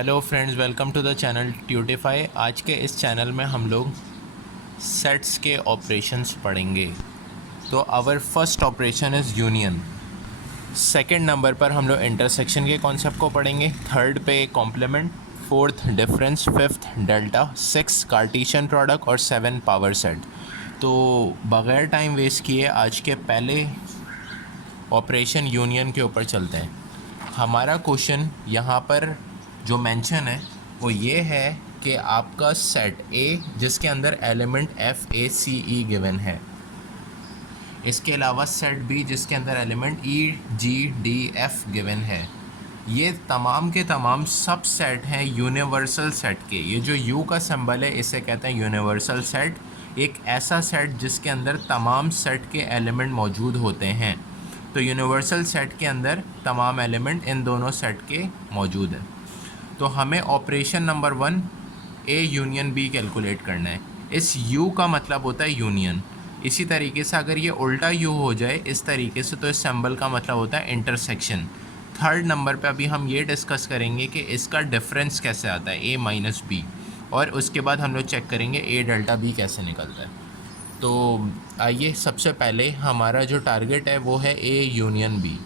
Hello friends, welcome to the channel Tutify. आज के इस चैनल में हम लोग सेट्स के ऑपरेशंस पढ़ेंगे। तो our first operation is union. Second number पर हम लोग इंटरसेक्शन के कॉन्सेप्ट को पढ़ेंगे। थर्ड पे complement, fourth difference, fifth delta, six Cartesian product और सेवन पावर सेट। तो बग़ैर टाइम वेस्ट किए आज के पहले ऑपरेशन यूनियन के ऊपर चलते हैं। हमारा क्वेश्चन यहाँ पर जो मेंशन है वो ये है कि आपका सेट ए जिसके अंदर element F A C E given है, इसके अलावा सेट बी जिसके अंदर element E G D F given है, ये तमाम के तमाम सब सेट हैं यूनिवर्सल सेट के। ये जो यू का सिंबल है इसे कहते हैं यूनिवर्सल सेट। एक ऐसा सेट जिसके अंदर तमाम सेट के एलिमेंट मौजूद होते हैं। तो यूनिवर्सल सेट के अंदर तमाम एलिमेंट इन दोनों सेट के मौजूद हैं। तो हमें operation number 1 A union B calculate करना है। इस यू का मतलब होता है यूनियन। इसी तरीके से अगर ये उल्टा यू हो जाए इस तरीके से तो इस सिंबल का मतलब होता है इंटरसेक्शन। थर्ड नंबर पे अभी हम ये डिस्कस करेंगे कि इसका डिफरेंस कैसे आता है, ए माइनस बी, और उसके बाद हम लोग चेक करेंगे ए डेल्टा बी कैसे निकलता है। तो आइए, सबसे पहले हमारा जो टारगेट है वो है ए यूनियन बी।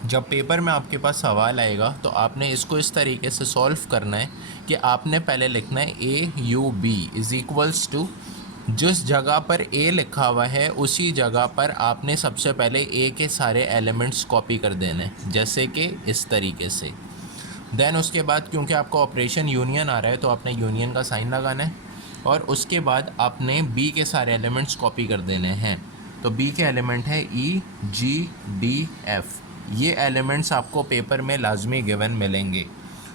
जब पेपर में आपके पास सवाल आएगा तो आपने इसको इस तरीके से सॉल्व करना है कि आपने पहले लिखना है A U B is equals to, जिस जगह पर ए लिखा हुआ है उसी जगह पर आपने सबसे पहले ए के सारे एलिमेंट्स कॉपी कर देने, जैसे कि इस तरीके से। देन उसके बाद क्योंकि आपका ऑपरेशन यूनियन आ रहा है तो आपने यूनियन का साइन लगाना है, और उसके बाद आपने बी के सारे एलिमेंट्स कॉपी कर देने हैं। तो बी के एलिमेंट है ई जी डी एफ़। ये एलिमेंट्स आपको पेपर में लाजमी गिवन मिलेंगे,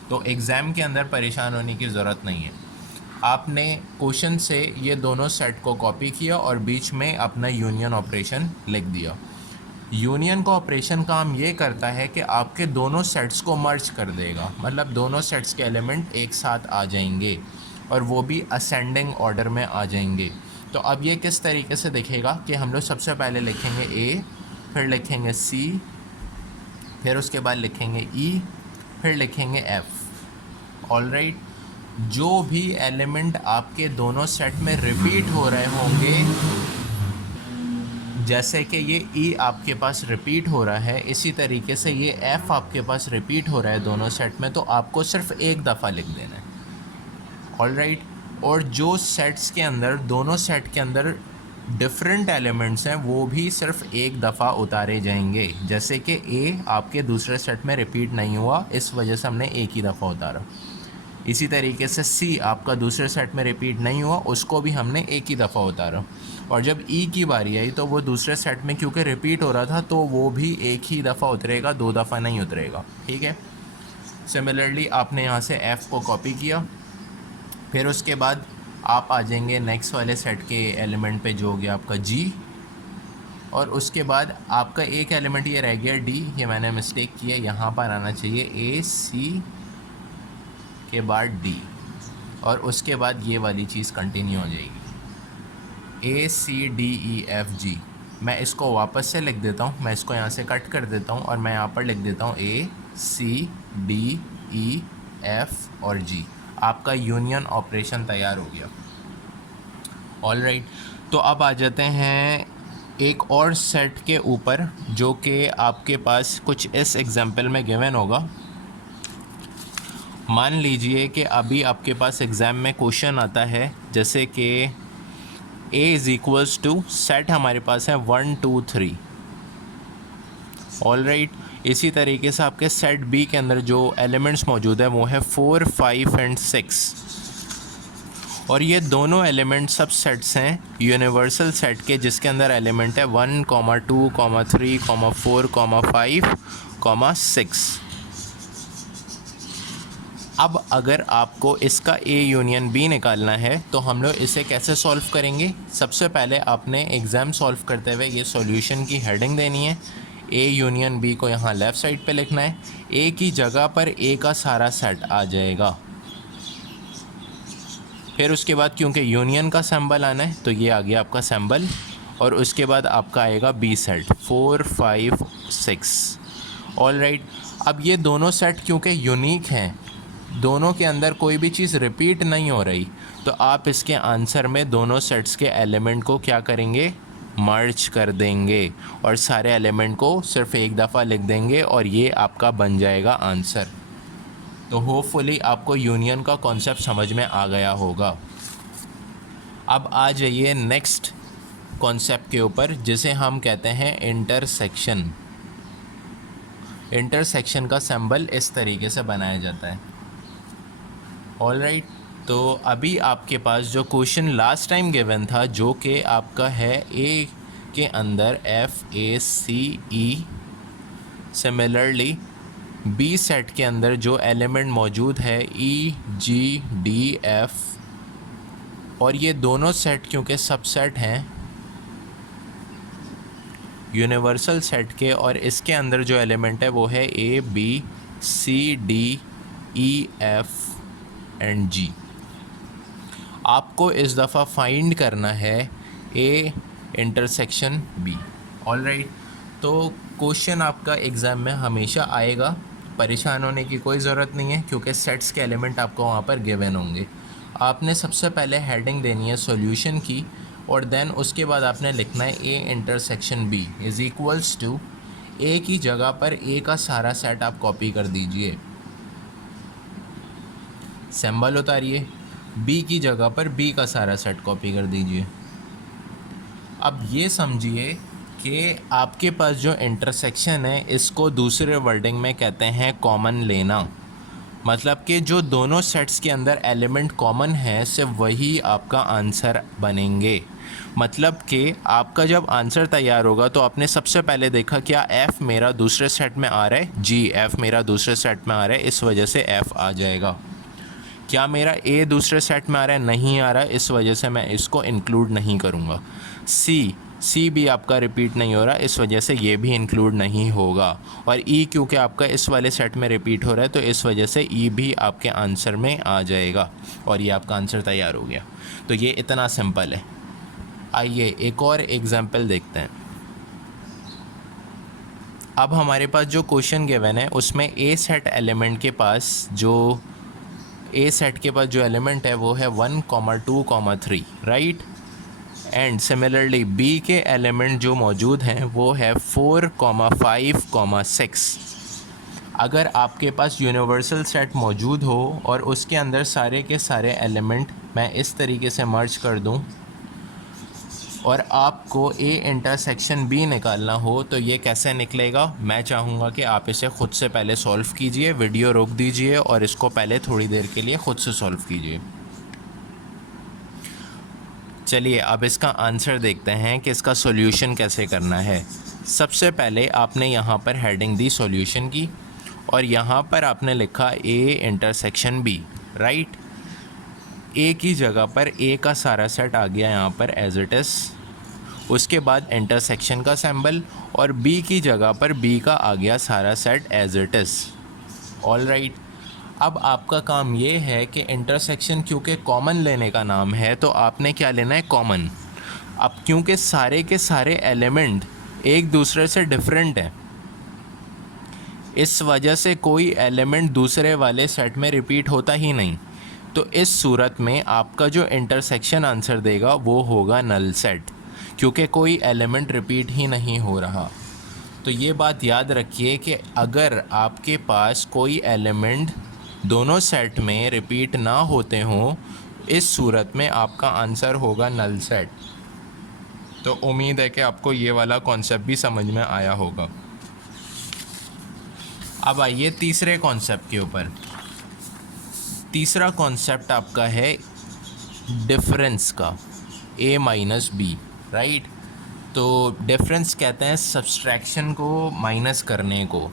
तो एग्ज़ाम के अंदर परेशान होने की ज़रूरत नहीं है। आपने क्वेश्चन से ये दोनों सेट को कॉपी किया और बीच में अपना यूनियन ऑपरेशन लिख दिया। यूनियन का ऑपरेशन काम ये करता है कि आपके दोनों सेट्स को मर्ज कर देगा, मतलब दोनों सेट्स के एलिमेंट एक साथ आ जाएंगे और वो भी असेंडिंग ऑर्डर में आ जाएंगे। तो अब ये किस तरीके से दिखेगा कि हम लोग सबसे पहले लिखेंगे ए, फिर लिखेंगे सी, फिर उसके बाद लिखेंगे ई, फिर लिखेंगे एफ़। ऑलराइट, जो भी एलिमेंट आपके दोनों सेट में रिपीट हो रहे होंगे, जैसे कि ये ई आपके पास रिपीट हो रहा है, इसी तरीके से ये एफ़ आपके पास रिपीट हो रहा है दोनों सेट में, तो आपको सिर्फ एक दफ़ा लिख देना है। ऑलराइट, और जो सेट्स के अंदर, दोनों सेट के अंदर डिफरेंट एलिमेंट्स हैं वो भी सिर्फ एक दफ़ा उतारे जाएंगे। जैसे कि ए आपके दूसरे सेट में रिपीट नहीं हुआ, इस वजह से हमने एक ही दफ़ा उतारा। इसी तरीके से सी आपका दूसरे सेट में रिपीट नहीं हुआ, उसको भी हमने एक ही दफ़ा उतारा। और जब ई की बारी आई तो वो दूसरे सेट में क्योंकि रिपीट हो रहा था तो वो भी एक ही दफ़ा उतरेगा, दो दफ़ा नहीं उतरेगा। ठीक है। सिमिलरली आपने यहाँ से एफ़ को कॉपी किया, फिर उसके बाद आप आ जाएंगे नेक्स्ट वाले सेट के एलिमेंट पे जो हो गया आपका जी, और उसके बाद आपका एक एलिमेंट ये रह गया डी। ये मैंने मिस्टेक किया, यहाँ पर आना चाहिए ए सी के बाद डी, और उसके बाद ये वाली चीज़ कंटिन्यू हो जाएगी ए सी डी ई एफ़ जी। मैं इसको वापस से लिख देता हूँ, मैं इसको यहाँ से कट कर देता हूँ और मैं यहाँ पर लिख देता हूँ ए सी डी ई एफ़ और जी। आपका यूनियन ऑपरेशन तैयार हो गया। ऑलराइट, तो अब आ जाते हैं एक और सेट के ऊपर जो कि आपके पास कुछ इस एग्जाम्पल में गिवन होगा। मान लीजिए कि अभी आपके पास एग्ज़ाम में क्वेश्चन आता है जैसे कि A is equals to, set हमारे पास है 1 2 3। ऑलराइट, इसी तरीके से आपके सेट बी के अंदर जो एलिमेंट्स मौजूद है वो है 4 5 एंड 6, और ये दोनों एलिमेंट सब सेट्स हैं यूनिवर्सल सेट के, जिसके अंदर एलिमेंट है 1 2 3 4 5 6। अब अगर आपको इसका ए यूनियन बी निकालना है तो हम लोग इसे कैसे सॉल्व करेंगे। सबसे पहले आपने एग्ज़ाम सॉल्व करते हुए ये सॉल्यूशन की हेडिंग देनी है। ए यूनियन बी को यहाँ लेफ़्ट साइड पे लिखना है। ए की जगह पर ए का सारा सेट आ जाएगा। फिर उसके बाद क्योंकि यूनियन का सिंबल आना है तो ये आ गया आपका सिंबल, और उसके बाद आपका आएगा बी सेट 4 5 6। ऑलराइट, अब ये दोनों सेट क्योंकि यूनिक हैं दोनों के अंदर कोई भी चीज़ रिपीट नहीं हो रही, तो आप इसके आंसर में दोनों सेट्स के एलिमेंट को क्या करेंगे, मर्ज कर देंगे और सारे एलिमेंट को सिर्फ एक दफ़ा लिख देंगे और ये आपका बन जाएगा आंसर। तो होपफुली आपको यूनियन का कॉन्सेप्ट समझ में आ गया होगा। अब आ जाइए नेक्स्ट कॉन्सेप्ट के ऊपर, जिसे हम कहते हैं इंटरसेक्शन। इंटरसेक्शन का सिंबल इस तरीके से बनाया जाता है। ऑलराइट, तो अभी आपके पास जो क्वेश्चन लास्ट टाइम गिवन था, जो कि आपका है ए के अंदर FACE, सिमिलरली बी सेट के अंदर जो एलिमेंट मौजूद है EGDF, और ये दोनों सेट क्योंकि सबसेट हैं यूनिवर्सल सेट के, और इसके अंदर जो एलिमेंट है वो है ABCDEFG। आपको इस दफ़ा फाइंड करना है A इंटरसेक्शन B। ऑलराइट, तो क्वेश्चन आपका एग्ज़ाम में हमेशा आएगा, परेशान होने की कोई ज़रूरत नहीं है क्योंकि सेट्स के एलिमेंट आपको वहाँ पर गिवन होंगे। आपने सबसे पहले हेडिंग देनी है सॉल्यूशन की, और देन उसके बाद आपने लिखना है A intersection B is equals to, A की जगह पर A का सारा सेट आप कॉपी कर दीजिए, सिंबल उतारिए, B की जगह पर B का सारा सेट कॉपी कर दीजिए। अब ये समझिए कि आपके पास जो इंटरसेक्शन है, इसको दूसरे वर्डिंग में कहते हैं कॉमन लेना। मतलब कि जो दोनों सेट्स के अंदर एलिमेंट कॉमन है, सिर्फ वही आपका आंसर बनेंगे। मतलब कि आपका जब आंसर तैयार होगा तो आपने सबसे पहले देखा क्या F मेरा दूसरे सेट में आ रहा है, जी F मेरा दूसरे सेट में आ रहा है, इस वजह से F आ जाएगा। क्या मेरा A दूसरे सेट में आ रहा है, नहीं आ रहा है, इस वजह से मैं इसको इंक्लूड नहीं करूँगा। C भी आपका रिपीट नहीं हो रहा, इस वजह से ये भी इंक्लूड नहीं होगा। और E क्योंकि आपका इस वाले सेट में रिपीट हो रहा है, तो इस वजह से E भी आपके आंसर में आ जाएगा और ये आपका आंसर तैयार हो गया। तो ये इतना सिंपल है। आइए एक और एग्जांपल देखते हैं। अब हमारे पास जो क्वेश्चन गिवन है उसमें A सेट एलिमेंट के पास जो एलिमेंट है वो है 1, 2, 3, राइट। एंड सिमिलरली B के एलिमेंट जो मौजूद हैं वो है 4, 5, 6। अगर आपके पास यूनिवर्सल सेट मौजूद हो और उसके अंदर सारे के सारे एलिमेंट मैं इस तरीके से मर्ज कर दूं और आपको A इंटरसेक्शन B निकालना हो, तो ये कैसे निकलेगा? मैं चाहूँगा कि आप इसे ख़ुद से पहले सॉल्व कीजिए, वीडियो रोक दीजिए और इसको पहले थोड़ी देर के लिए ख़ुद से सॉल्व कीजिए। चलिए अब इसका आंसर देखते हैं कि इसका सॉल्यूशन कैसे करना है। सबसे पहले आपने यहाँ पर हेडिंग दी सॉल्यूशन की और यहाँ पर आपने लिखा A intersection B, right. A की जगह पर A का सारा सेट आ गया यहाँ पर एज इट इज़, उसके बाद इंटरसेक्शन का सिंबल, और B की जगह पर B का आ गया सारा set as it is. Alright, अब आपका काम ये है कि इंटरसेक्शन क्योंकि कॉमन लेने का नाम है, तो आपने क्या लेना है? कॉमन। अब क्योंकि सारे के सारे एलिमेंट एक दूसरे से डिफरेंट हैं, इस वजह से कोई एलिमेंट दूसरे वाले सेट में रिपीट होता ही नहीं, तो इस सूरत में आपका जो इंटरसेक्शन आंसर देगा वो होगा नल सेट, क्योंकि कोई एलिमेंट रिपीट ही नहीं हो रहा। तो ये बात याद रखिए कि अगर आपके पास कोई एलिमेंट दोनों सेट में रिपीट ना होते हों, इस सूरत में आपका आंसर होगा नल सेट। तो उम्मीद है कि आपको ये वाला कॉन्सेप्ट भी समझ में आया होगा। अब आइए तीसरे कॉन्सेप्ट के ऊपर। तीसरा कॉन्सेप्ट आपका है डिफरेंस का, A माइनस B, राइट। तो डिफरेंस कहते हैं सब्सट्रैक्शन को, माइनस करने को।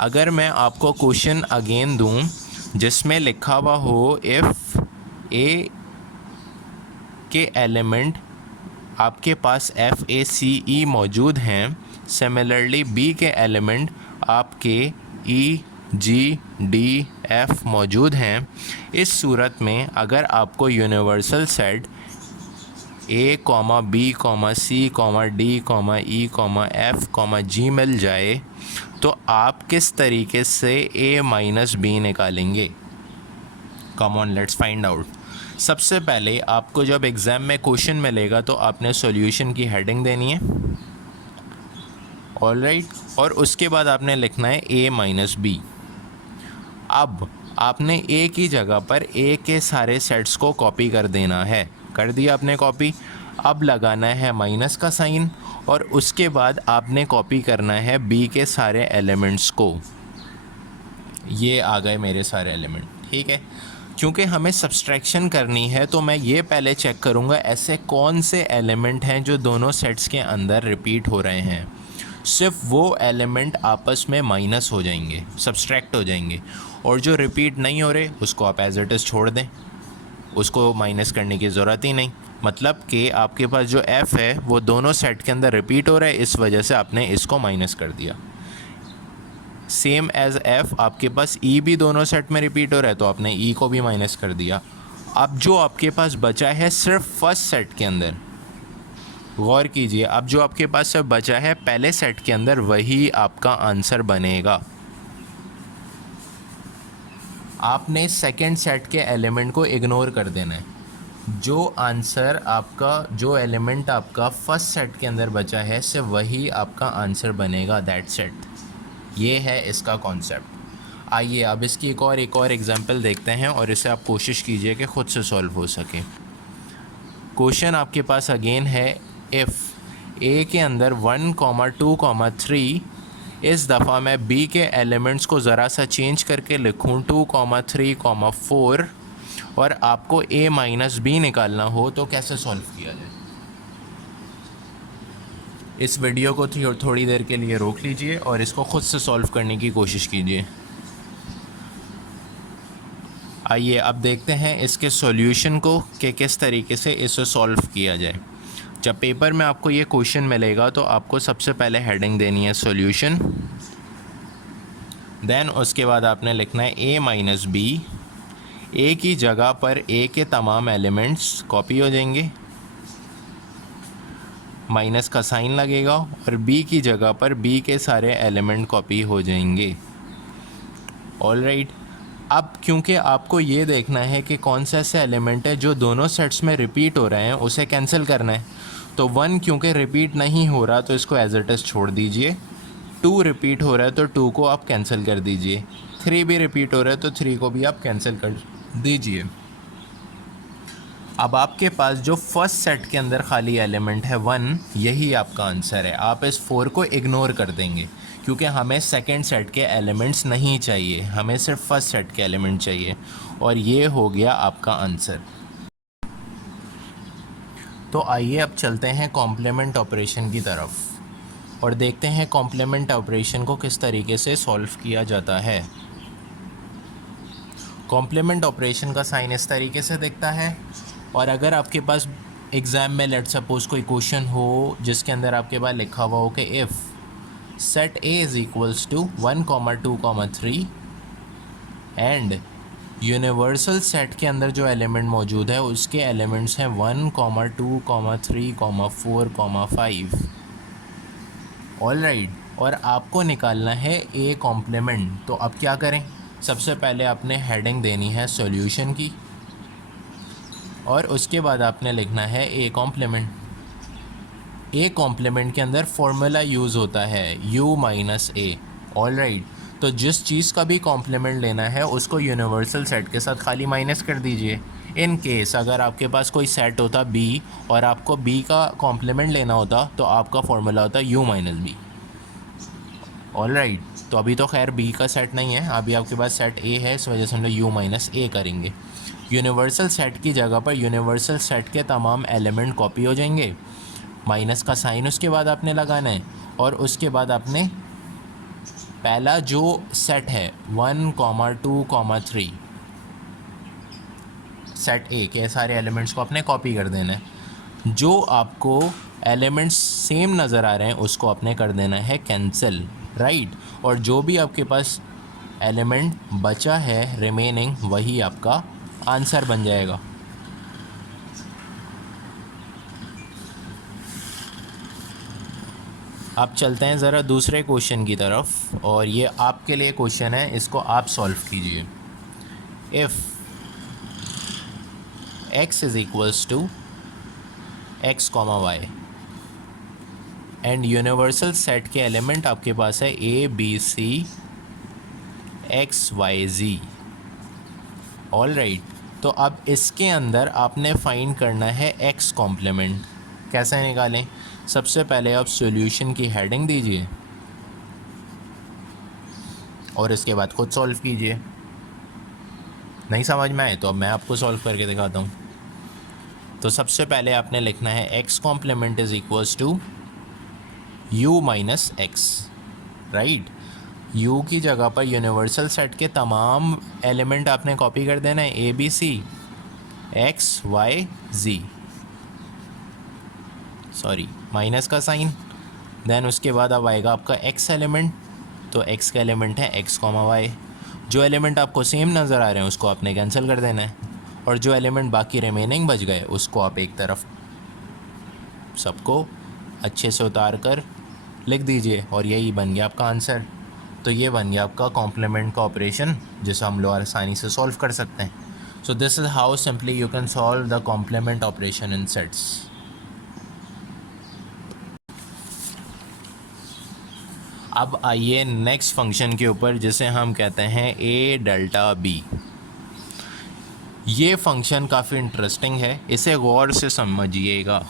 अगर मैं आपको क्वेश्चन अगेन दूं जिसमें लिखा हुआ हो इफ़ A के एलिमेंट आपके पास FACE मौजूद हैं, सिमिलरली B के एलिमेंट आपके EGDF मौजूद हैं, इस सूरत में अगर आपको universal set A, B, C, D, E, F, G मिल जाए, तो आप किस तरीके से A माइनस B निकालेंगे? Come on let's find out. सबसे पहले आपको जब एग्ज़ाम में क्वेश्चन मिलेगा तो आपने सॉल्यूशन की हेडिंग देनी है, ऑलराइट, और उसके बाद आपने लिखना है a माइनस बी। अब आपने a की जगह पर a के सारे सेट्स को कॉपी कर देना है, कर दिया आपने कॉपी। अब लगाना है माइनस का साइन और उसके बाद आपने कॉपी करना है b के सारे एलिमेंट्स को। ये आ गए मेरे सारे एलिमेंट, ठीक है। क्योंकि हमें सब्सट्रैक्शन करनी है तो मैं ये पहले चेक करूँगा ऐसे कौन से एलिमेंट हैं जो दोनों सेट्स के अंदर रिपीट हो रहे हैं। सिर्फ वो एलिमेंट आपस में माइनस हो जाएंगे, सब्सट्रैक्ट हो जाएंगे, और जो रिपीट नहीं हो रहे उसको आप एज इट इज़ छोड़ दें, उसको माइनस करने की ज़रूरत ही नहीं। मतलब कि आपके पास जो f है वो दोनों सेट के अंदर रिपीट हो रहा है, इस वजह से आपने इसको माइनस कर दिया। सेम एज f आपके पास e भी दोनों सेट में रिपीट हो रहा है तो आपने e को भी माइनस कर दिया। अब जो आपके पास बचा है सिर्फ फर्स्ट सेट के अंदर, गौर कीजिए, अब जो आपके पास सिर्फ बचा है पहले सेट के अंदर वही आपका आंसर बनेगा। आपने सेकंड सेट के एलिमेंट को इग्नोर कर देना है। जो आंसर आपका, जो एलिमेंट आपका फर्स्ट सेट के अंदर बचा है सिर्फ वही आपका आंसर बनेगा, दैट सेट। ये है इसका कॉन्सेप्ट। आइए अब इसकी एक और एग्जांपल देखते हैं और इसे आप कोशिश कीजिए कि ख़ुद से सॉल्व हो सके। क्वेश्चन आपके पास अगेन है, इफ़ ए के अंदर 1, 2, 3, इस दफ़ा मैं बी के एलिमेंट्स को ज़रा सा चेंज करके लिखूँ 2, 3, 4 और आपको a माइनस बी निकालना हो तो कैसे सॉल्व किया जाए। इस वीडियो को थोड़ी देर के लिए रोक लीजिए और इसको ख़ुद से सॉल्व करने की कोशिश कीजिए। आइए अब देखते हैं इसके सॉल्यूशन को कि किस तरीके से इसे सॉल्व किया जाए। जब पेपर में आपको ये क्वेश्चन मिलेगा तो आपको सबसे पहले हेडिंग देनी है सॉल्यूशन, देन उसके बाद आपने लिखना है a माइनस बी। a की जगह पर a के तमाम एलिमेंट्स कॉपी हो जाएंगे, माइनस का साइन लगेगा, और b की जगह पर b के सारे एलिमेंट कॉपी हो जाएंगे, ऑलराइट। अब क्योंकि आपको ये देखना है कि कौन सा ऐसा एलिमेंट है जो दोनों सेट्स में रिपीट हो रहे हैं, उसे कैंसिल करना है। तो 1 क्योंकि रिपीट नहीं हो रहा तो इसको एज इट इज़ छोड़ दीजिए। 2 रिपीट हो रहा है तो 2 को आप कैंसिल कर दीजिए। 3 भी रिपीट हो रहा है तो 3 को भी आप कैंसिल कर दीजिए। अब आपके पास जो फर्स्ट सेट के अंदर खाली एलिमेंट है 1, यही आपका आंसर है। आप इस 4 को इग्नोर कर देंगे क्योंकि हमें सेकंड सेट के एलिमेंट्स नहीं चाहिए, हमें सिर्फ फर्स्ट सेट के एलिमेंट चाहिए, और ये हो गया आपका आंसर। तो आइए अब चलते हैं कॉम्प्लीमेंट ऑपरेशन की तरफ और देखते हैं कॉम्प्लीमेंट ऑपरेशन को किस तरीके से सॉल्व किया जाता है। कॉम्प्लीमेंट ऑपरेशन का साइन इस तरीके से दिखता है, और अगर आपके पास एग्ज़ाम में लेट सपोज़ कोई क्वेश्चन हो जिसके अंदर आपके पास लिखा हुआ हो कि if set A is equals to 1, 2, 3 and universal set के अंदर जो एलिमेंट मौजूद है उसके एलिमेंट्स हैं 1, 2, 3, 4, 5, ऑलराइट, और आपको निकालना है ए कॉम्प्लीमेंट। तो अब क्या करें, सबसे पहले आपने हेडिंग देनी है सॉल्यूशन की और उसके बाद आपने लिखना है ए कॉम्प्लीमेंट। ए कॉम्प्लीमेंट के अंदर फॉर्मूला यूज़ होता है u माइनस ए, ऑलराइट। तो जिस चीज़ का भी कॉम्प्लीमेंट लेना है उसको यूनिवर्सल सेट के साथ खाली माइनस कर दीजिए। इन केस अगर आपके पास कोई सेट होता b और आपको b का कॉम्प्लीमेंट लेना होता तो आपका फॉर्मूला होता u माइनस बी, ऑलराइट। तो अभी तो खैर b का सेट नहीं है, अभी आपके पास सेट a है, इस वजह से हम लोग u माइनस ए करेंगे। यूनिवर्सल सेट की जगह पर यूनिवर्सल सेट के तमाम एलिमेंट कॉपी हो जाएंगे, माइनस का साइन उसके बाद आपने लगाना है, और उसके बाद आपने पहला जो सेट है 1, 2, 3 सेट ए के सारे एलिमेंट्स को आपने कॉपी कर देना है। जो आपको एलिमेंट्स सेम नज़र आ रहे हैं उसको आपने कर देना है कैंसिल, राइट। और जो भी आपके पास एलिमेंट बचा है रिमेनिंग वही आपका आंसर बन जाएगा। अब चलते हैं ज़रा दूसरे क्वेश्चन की तरफ, और ये आपके लिए क्वेश्चन है, इसको आप सॉल्व कीजिए। If x is equals to x comma Y and universal set के एलिमेंट आपके पास है a b c x y z। All right, तो अब इसके अंदर आपने फाइंड करना है x कॉम्प्लीमेंट। कैसे निकालें? सबसे पहले आप सॉल्यूशन की हेडिंग दीजिए और इसके बाद खुद सॉल्व कीजिए। नहीं समझ में आए तो अब मैं आपको सॉल्व करके दिखाता हूँ। तो सबसे पहले आपने लिखना है x complement is equals to u minus X, right. u की जगह पर यूनिवर्सल सेट के तमाम एलिमेंट आपने कॉपी कर देना है, a b c x y z, sorry minus का साइन। देन उसके बाद अब आएगा आपका x एलिमेंट, तो x का एलिमेंट है x कॉमा वाई। जो एलिमेंट आपको सेम नज़र आ रहे हैं उसको आपने कैंसिल कर देना है, और जो एलिमेंट बाकी रिमेनिंग बच गए उसको आप एक तरफ सबको अच्छे से उतार कर लिख दीजिए, और यही बन गया आपका आंसर। तो ये बन गया आपका कॉम्प्लीमेंट का ऑपरेशन, जिसे हम लोग आसानी से सॉल्व कर सकते हैं। So this is how simply you can solve the complement operation in sets. अब आइए नेक्स्ट फंक्शन के ऊपर, जिसे हम कहते हैं a डेल्टा b। ये फंक्शन काफ़ी इंटरेस्टिंग है, इसे गौर से समझिएगा।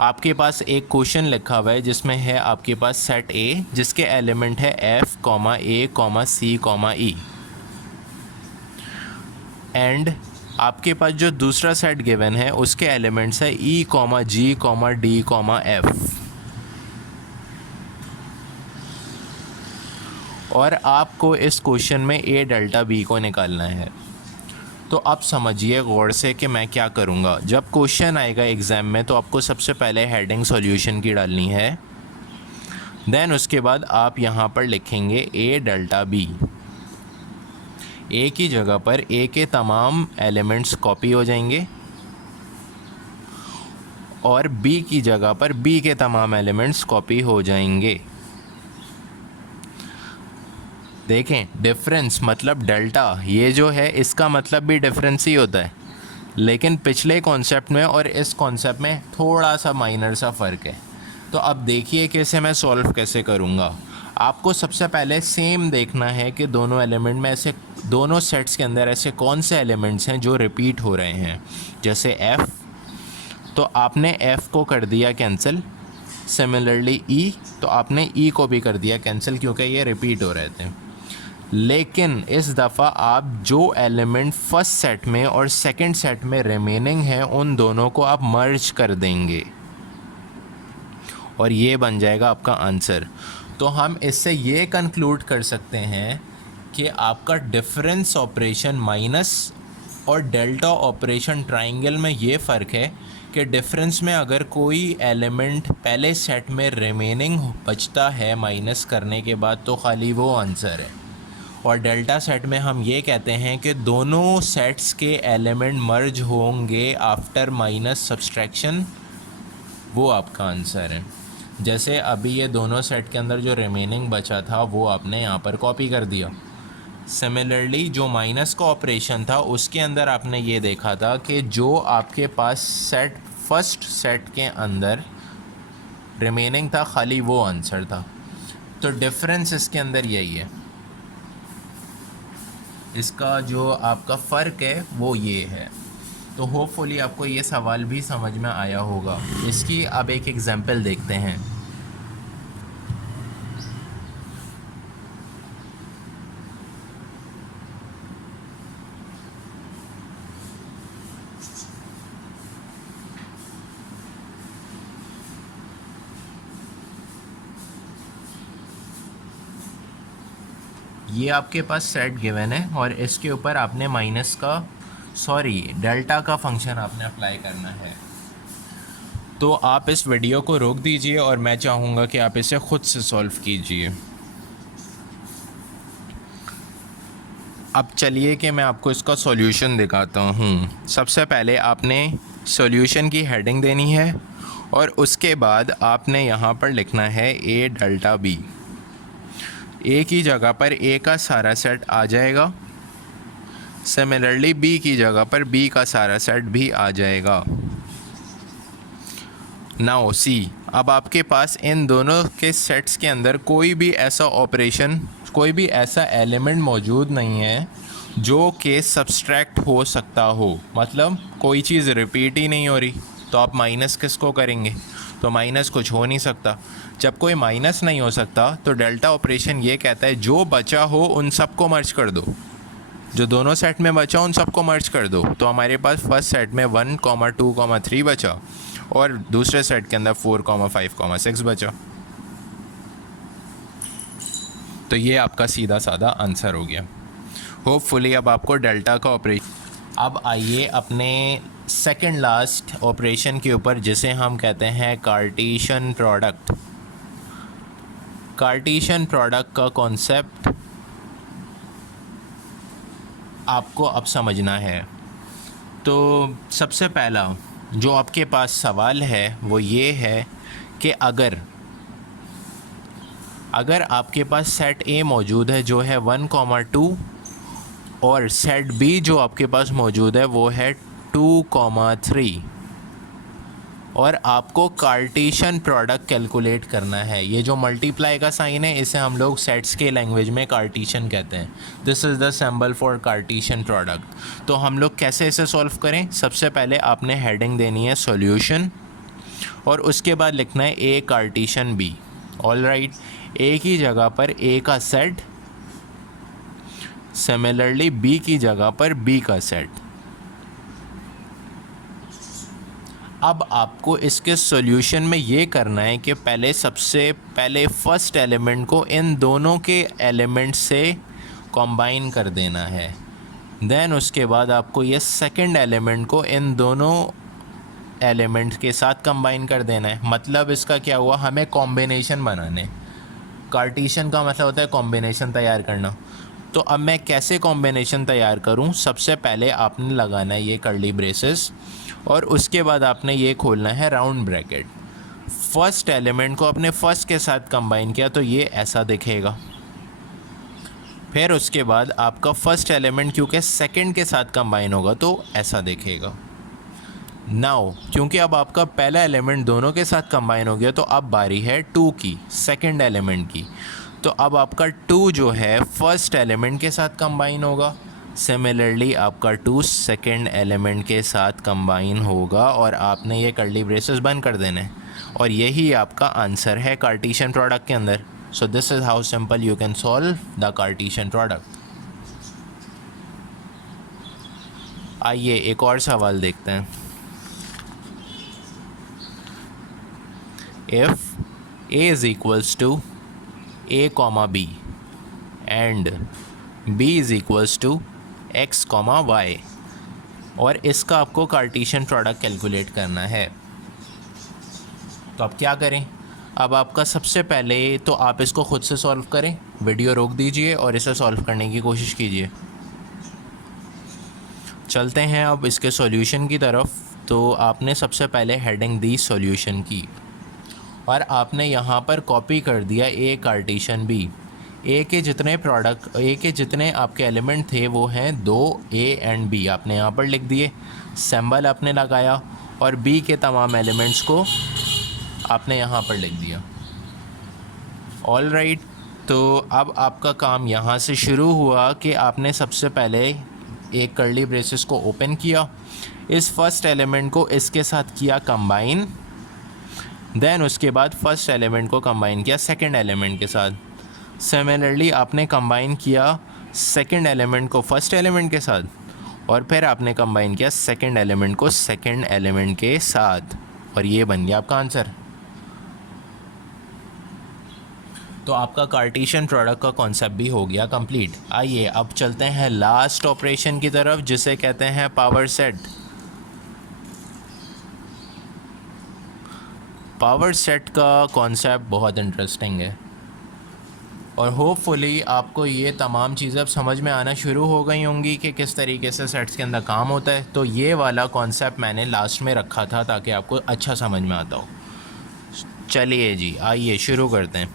आपके पास एक क्वेश्चन लिखा हुआ है जिसमें है आपके पास सेट A जिसके एलिमेंट है f comma a comma c comma e, and आपके पास जो दूसरा सेट गिवन है उसके एलिमेंट्स है e comma g comma d comma f। और आपको इस क्वेश्चन में a डेल्टा b को निकालना है। तो आप समझिए गौर से कि मैं क्या करूँगा। जब क्वेश्चन आएगा एग्ज़ाम में तो आपको सबसे पहले हेडिंग सॉल्यूशन की डालनी है, देन उसके बाद आप यहाँ पर लिखेंगे a डेल्टा b। a की जगह पर a के तमाम एलिमेंट्स कॉपी हो जाएंगे और b की जगह पर b के तमाम एलिमेंट्स कॉपी हो जाएंगे। देखें डिफरेंस मतलब डेल्टा, ये जो है इसका मतलब भी डिफरेंस ही होता है, लेकिन पिछले कॉन्सेप्ट में और इस कॉन्सेप्ट में थोड़ा सा माइनर सा फ़र्क है। तो अब देखिए कि इसे मैं सॉल्व कैसे करूँगा। आपको सबसे पहले सेम देखना है कि दोनों एलिमेंट में ऐसे, दोनों सेट्स के अंदर ऐसे कौन से एलिमेंट्स हैं जो रिपीट हो रहे हैं। जैसे f, तो आपने f को कर दिया कैंसिल, सिमिलरली e, तो आपने e को भी कर दिया कैंसिल क्योंकि ये रिपीट हो रहे थे। लेकिन इस दफ़ा आप जो एलिमेंट फर्स्ट सेट में और सेकंड सेट में रिमेनिंग हैं उन दोनों को आप मर्ज कर देंगे और ये बन जाएगा आपका आंसर। तो हम इससे ये कंक्लूड कर सकते हैं कि आपका डिफरेंस ऑपरेशन माइनस और डेल्टा ऑपरेशन ट्रायंगल में ये फ़र्क है कि डिफरेंस में अगर कोई एलिमेंट पहले सेट में रिमेनिंग बचता है माइनस करने के बाद तो खाली वो आंसर है, और डेल्टा सेट में हम ये कहते हैं कि दोनों सेट्स के एलिमेंट मर्ज होंगे आफ्टर माइनस सब्सट्रैक्शन, वो आपका आंसर है। जैसे अभी ये दोनों सेट के अंदर जो रिमेनिंग बचा था वो आपने यहाँ पर कॉपी कर दिया। सिमिलरली जो माइनस का ऑपरेशन था उसके अंदर आपने ये देखा था कि जो आपके पास सेट फर्स्ट सेट के अंदर रिमेनिंग था खाली वो आंसर था। तो डिफरेंस इसके अंदर यही है, इसका जो आपका फ़र्क है वो ये है। तो होपफुली आपको ये सवाल भी समझ में आया होगा। इसकी अब एक एग्जांपल देखते हैं। ये आपके पास सेट गिवन है और इसके ऊपर आपने माइनस का डेल्टा का फंक्शन आपने अप्लाई करना है। तो आप इस वीडियो को रोक दीजिए और मैं चाहूँगा कि आप इसे ख़ुद से सॉल्व कीजिए। अब चलिए कि मैं आपको इसका सॉल्यूशन दिखाता हूँ। सबसे पहले आपने सॉल्यूशन की हेडिंग देनी है और उसके बाद आपने यहाँ पर लिखना है a डेल्टा b। a की जगह पर a का सारा सेट आ जाएगा, सिमिलरली बी की जगह पर बी का सारा सेट भी आ जाएगा। नाउ सी, अब आपके पास इन दोनों के सेट्स के अंदर कोई भी ऐसा ऑपरेशन, कोई भी ऐसा एलिमेंट मौजूद नहीं है जो कि सब्सट्रैक्ट हो सकता हो, मतलब कोई चीज़ रिपीट ही नहीं हो रही, तो आप माइनस किसको करेंगे? तो माइनस कुछ हो नहीं सकता। जब कोई माइनस नहीं हो सकता तो डेल्टा ऑपरेशन ये कहता है जो बचा हो उन सबको मर्ज कर दो, जो दोनों सेट में बचा उन सबको मर्ज कर दो। तो हमारे पास फर्स्ट सेट में 1, 2, 3 बचा और दूसरे सेट के अंदर 4, 5, 6 बचा। तो ये आपका सीधा साधा आंसर हो गया। होपफुली अब आपको डेल्टा का ऑपरेशन। अब आइए अपने सेकंड लास्ट ऑपरेशन के ऊपर, जिसे हम कहते हैं कार्टेशियन प्रोडक्ट। कार्टेशियन प्रोडक्ट का कॉन्सेप्ट आपको अब समझना है। तो सबसे पहला जो आपके पास सवाल है वो ये है कि अगर आपके पास सेट ए मौजूद है जो है 1, 2 और सेट बी जो आपके पास मौजूद है वो है 2, 3 और आपको कार्टेशियन प्रोडक्ट कैलकुलेट करना है। ये जो मल्टीप्लाई का साइन है इसे हम लोग सेट्स के लैंग्वेज में कार्टेशियन कहते हैं। This is the symbol for Cartesian product. तो हम लोग कैसे इसे सॉल्व करें? सबसे पहले आपने हेडिंग देनी है सॉल्यूशन और उसके बाद लिखना है ए कार्टेशियन बी। ऑल राइट, ए की जगह पर ए का सेट, सिमिलरली बी की जगह पर बी का सेट। अब आपको इसके सॉल्यूशन में ये करना है कि सबसे पहले फर्स्ट एलिमेंट को इन दोनों के एलिमेंट से कंबाइन कर देना है। देन उसके बाद आपको ये सेकंड एलिमेंट को इन दोनों एलिमेंट्स के साथ कंबाइन कर देना है। मतलब इसका क्या हुआ, हमें कॉम्बिनेशन बनाने। कार्टेशियन का मतलब होता है कॉम्बिनेशन तैयार करना। तो अब मैं कैसे कॉम्बिनेशन तैयार करूं? सबसे पहले आपने लगाना है ये कर्ली ब्रेसेस और उसके बाद आपने ये खोलना है राउंड ब्रैकेट। फर्स्ट एलिमेंट को अपने फर्स्ट के साथ कंबाइन किया तो ये ऐसा दिखेगा। फिर उसके बाद आपका फर्स्ट एलिमेंट क्योंकि सेकंड के साथ कंबाइन होगा तो ऐसा दिखेगा। नाउ क्योंकि अब आपका पहला एलिमेंट दोनों के साथ कंबाइन हो गया तो अब बारी है 2 की, सेकंड एलिमेंट की। तो अब आपका 2 जो है फर्स्ट एलिमेंट के साथ कंबाइन होगा, सिमिलरली आपका 2 सेकंड एलिमेंट के साथ कंबाइन होगा और आपने ये कर्ली ब्रेसेस बंद कर देने हैं और यही आपका आंसर है कार्टेशियन प्रोडक्ट के अंदर। सो this is how simple you can solve the Cartesian product. आइए एक और सवाल देखते हैं। If A is equals to A comma B and B is equals to X comma Y और इसका आपको कार्टेशियन प्रोडक्ट कैलकुलेट करना है, तो आप क्या करें? अब आपका सबसे पहले तो आप इसको खुद से सॉल्व करें, वीडियो रोक दीजिए और इसे सॉल्व करने की कोशिश कीजिए। चलते हैं अब इसके सॉल्यूशन की तरफ। तो आपने सबसे पहले हेडिंग दी सॉल्यूशन की और आपने यहाँ पर कॉपी कर दिया ए कार्टेशियन बी। ए के जितने आपके एलिमेंट थे वो हैं 2 ए एंड बी, आपने यहाँ पर लिख दिए, सिंबल आपने लगाया और बी के तमाम एलिमेंट्स को आपने यहाँ पर लिख दिया। ऑल राइट, तो अब आपका काम यहाँ से शुरू हुआ कि आपने सबसे पहले एक कर्ली ब्रेसेस को ओपन किया, इस फर्स्ट एलिमेंट को इसके साथ किया कंबाइन, देन उसके बाद फर्स्ट एलिमेंट को कंबाइन किया सेकंड एलिमेंट के साथ। सिमिलरली आपने कंबाइन किया सेकंड एलिमेंट को फर्स्ट एलिमेंट के साथ और फिर आपने कंबाइन किया सेकंड एलिमेंट को सेकंड एलिमेंट के साथ और ये बन गया आपका आंसर। तो आपका कार्टेशियन प्रोडक्ट का कॉन्सेप्ट भी हो गया कंप्लीट। आइए अब चलते हैं लास्ट ऑपरेशन की तरफ जिसे कहते हैं पावर सेट। पावर सेट का कॉन्सेप्ट बहुत इंटरेस्टिंग है और होपफुली आपको ये तमाम चीज़ें अब समझ में आना शुरू हो गई होंगी कि किस तरीके से सेट्स के अंदर काम होता है। तो ये वाला कॉन्सेप्ट मैंने लास्ट में रखा था ताकि आपको अच्छा समझ में आता हो। चलिए जी, आइए शुरू करते हैं।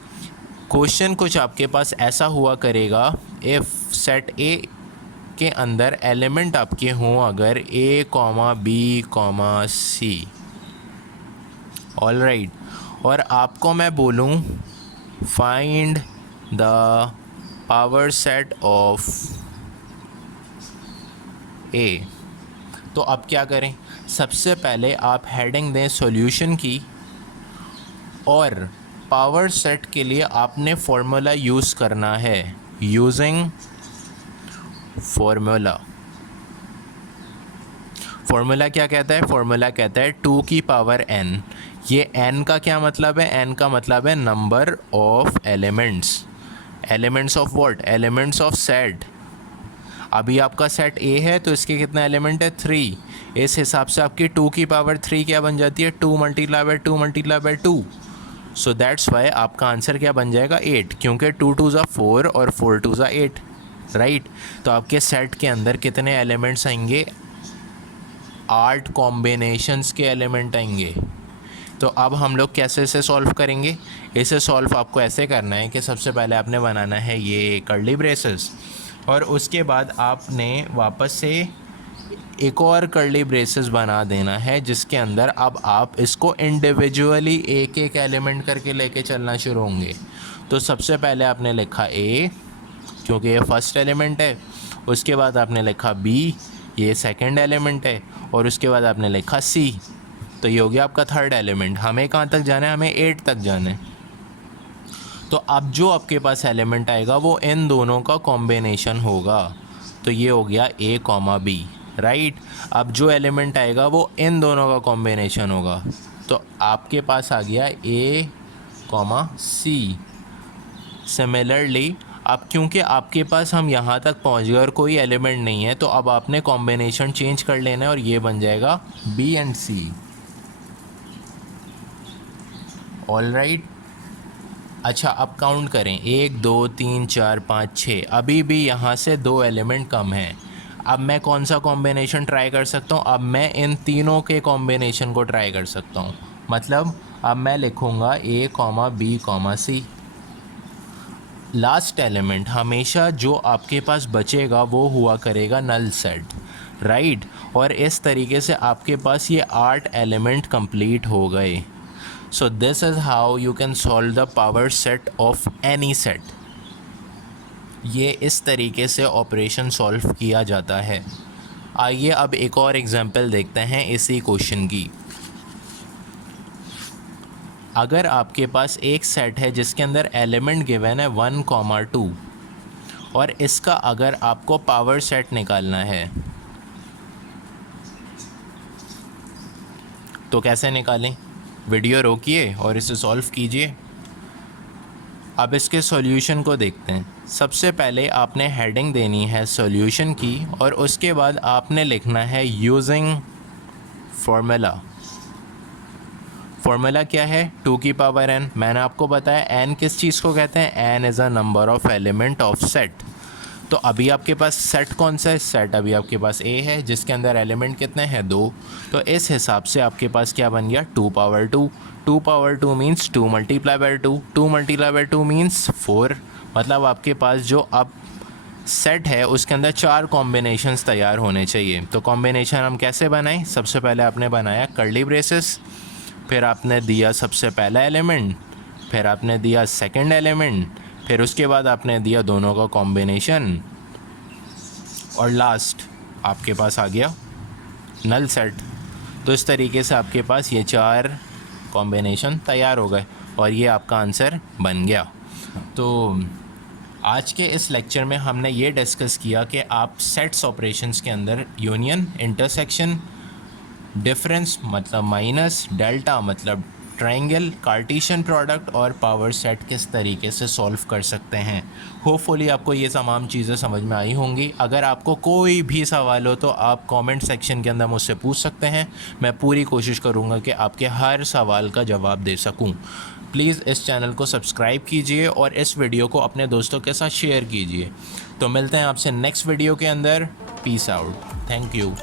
क्वेश्चन कुछ आपके पास ऐसा हुआ करेगा, इफ़ सेट ए के अंदर एलिमेंट आपके हों अगर A, B, C, all right, और आपको मैं बोलूँ find the power set of A, तो अब क्या करें? सबसे पहले आप हेडिंग दें सॉल्यूशन की, और पावर सेट के लिए आपने फॉर्मूला यूज़ करना है, यूजिंग फॉर्मूला। फॉर्मूला क्या कहता है? फॉर्मूला कहता है 2 की पावर n। ये n का क्या मतलब है? n का मतलब है number of elements. Elements of what? Elements of set. अभी आपका सेट A है तो इसके कितने एलिमेंट है? 3। इस हिसाब से आपकी 2 की पावर 3 क्या बन जाती है? 2 multiply by 2 multiply by 2। So that's why आपका आंसर क्या बन जाएगा? 8, क्योंकि 2 2 ज़ा 4 और 4 2 ज़ा 8, राइट। तो आपके सेट के अंदर कितने एलिमेंट्स आएंगे? 8 कॉम्बिनेशंस के एलिमेंट आएंगे। तो अब हम लोग कैसे इसे सॉल्व करेंगे? इसे सॉल्व आपको ऐसे करना है कि सबसे पहले आपने बनाना है ये कर्ली ब्रेसेस, और उसके बाद आपने वापस से एक और कर्ली ब्रेसेस बना देना है, जिसके अंदर अब आप इसको इंडिविजुअली एक एक एलिमेंट करके लेके चलना शुरू होंगे। तो सबसे पहले आपने लिखा A, क्योंकि ये फर्स्ट एलिमेंट है। उसके बाद आपने लिखा B, ये सेकंड एलिमेंट है। और उसके बाद आपने लिखा C, तो ये हो गया आपका थर्ड एलिमेंट। हमें कहाँ तक जाना है? हमें 8 तक जाना है। तो अब जो आपके पास एलिमेंट आएगा वो इन दोनों का कॉम्बिनेशन होगा। तो ये हो गया A, B, राइट। अब जो एलिमेंट आएगा वो इन दोनों का कॉम्बिनेशन होगा। तो आपके पास आ गया A, C। सिमिलरली अब क्योंकि आपके पास हम यहाँ तक पहुँच गए और कोई एलिमेंट नहीं है, तो अब आपने कॉम्बिनेशन चेंज कर लेना है और ये बन जाएगा B and C, all right. अच्छा, अब काउंट करें, 1 2 3 4 5 6। अभी भी यहाँ से 2 एलिमेंट कम हैं। अब मैं कौन सा कॉम्बिनेशन ट्राई कर सकता हूँ? अब मैं इन तीनों के कॉम्बिनेशन को ट्राई कर सकता हूँ। मतलब अब मैं लिखूँगा A, B, C। Last element हमेशा जो आपके पास बचेगा वो हुआ करेगा नल सेट, राइट। और इस तरीके से आपके पास ये 8 एलिमेंट कंप्लीट हो गए। So this is how you can solve the power set of any set. ये इस तरीके से ऑपरेशन सॉल्व किया जाता है। आइए अब एक और एग्जांपल देखते हैं इसी क्वेश्चन की। अगर आपके पास एक सेट है जिसके अंदर एलिमेंट गिवन है 1, 2, और इसका अगर आपको पावर सेट निकालना है तो कैसे निकालें? वीडियो रोकिए और इसे सॉल्व कीजिए। अब इसके सॉल्यूशन को देखते हैं। सबसे पहले आपने हेडिंग देनी है सॉल्यूशन की, और उसके बाद आपने लिखना है यूजिंग फॉर्मूला। फॉर्मूला क्या है? 2 की पावर n। मैंने आपको बताया n किस चीज़ को कहते हैं? n is a number of element of set. तो अभी आपके पास सेट कौन सा है? सेट अभी आपके पास A है, जिसके अंदर एलिमेंट कितने हैं? 2। तो इस हिसाब से आपके पास क्या बन गया? 2 power 2। 2 power 2 means 2 multiply by 2। 2 multiply by 2 means 4। मतलब आपके पास जो अब सेट है उसके अंदर 4 कॉम्बिनेशंस तैयार होने चाहिए। तो कॉम्बिनेशन हम कैसे बनाएं? सबसे पहले आपने बनाया कर्ली ब्रेसेस, फिर आपने दिया सबसे पहला एलिमेंट, फिर आपने दिया सेकंड एलिमेंट, फिर उसके बाद आपने दिया दोनों का कॉम्बिनेशन, और लास्ट आपके पास आ गया नल सेट। तो इस तरीके से आपके पास ये 4 कॉम्बिनेशन तैयार हो गए और ये आपका आंसर बन गया। तो आज के इस लेक्चर में हमने ये डिस्कस किया कि आप सेट्स ऑपरेशंस के अंदर यूनियन, इंटरसेक्शन, डिफरेंस मतलब माइनस, डेल्टा मतलब ट्रायंगल, कार्टेशियन प्रोडक्ट और पावर सेट किस तरीके से सॉल्व कर सकते हैं। होपफुली आपको ये तमाम चीज़ें समझ में आई होंगी। अगर आपको कोई भी सवाल हो तो आप कमेंट सेक्शन के अंदर मुझसे पूछ सकते हैं। मैं पूरी कोशिश करूँगा कि आपके हर सवाल का जवाब दे सकूँ। प्लीज़ इस चैनल को सब्सक्राइब कीजिए और इस वीडियो को अपने दोस्तों के साथ शेयर कीजिए। तो मिलते हैं आपसे नेक्स्ट वीडियो के अंदर। Peace out. Thank you.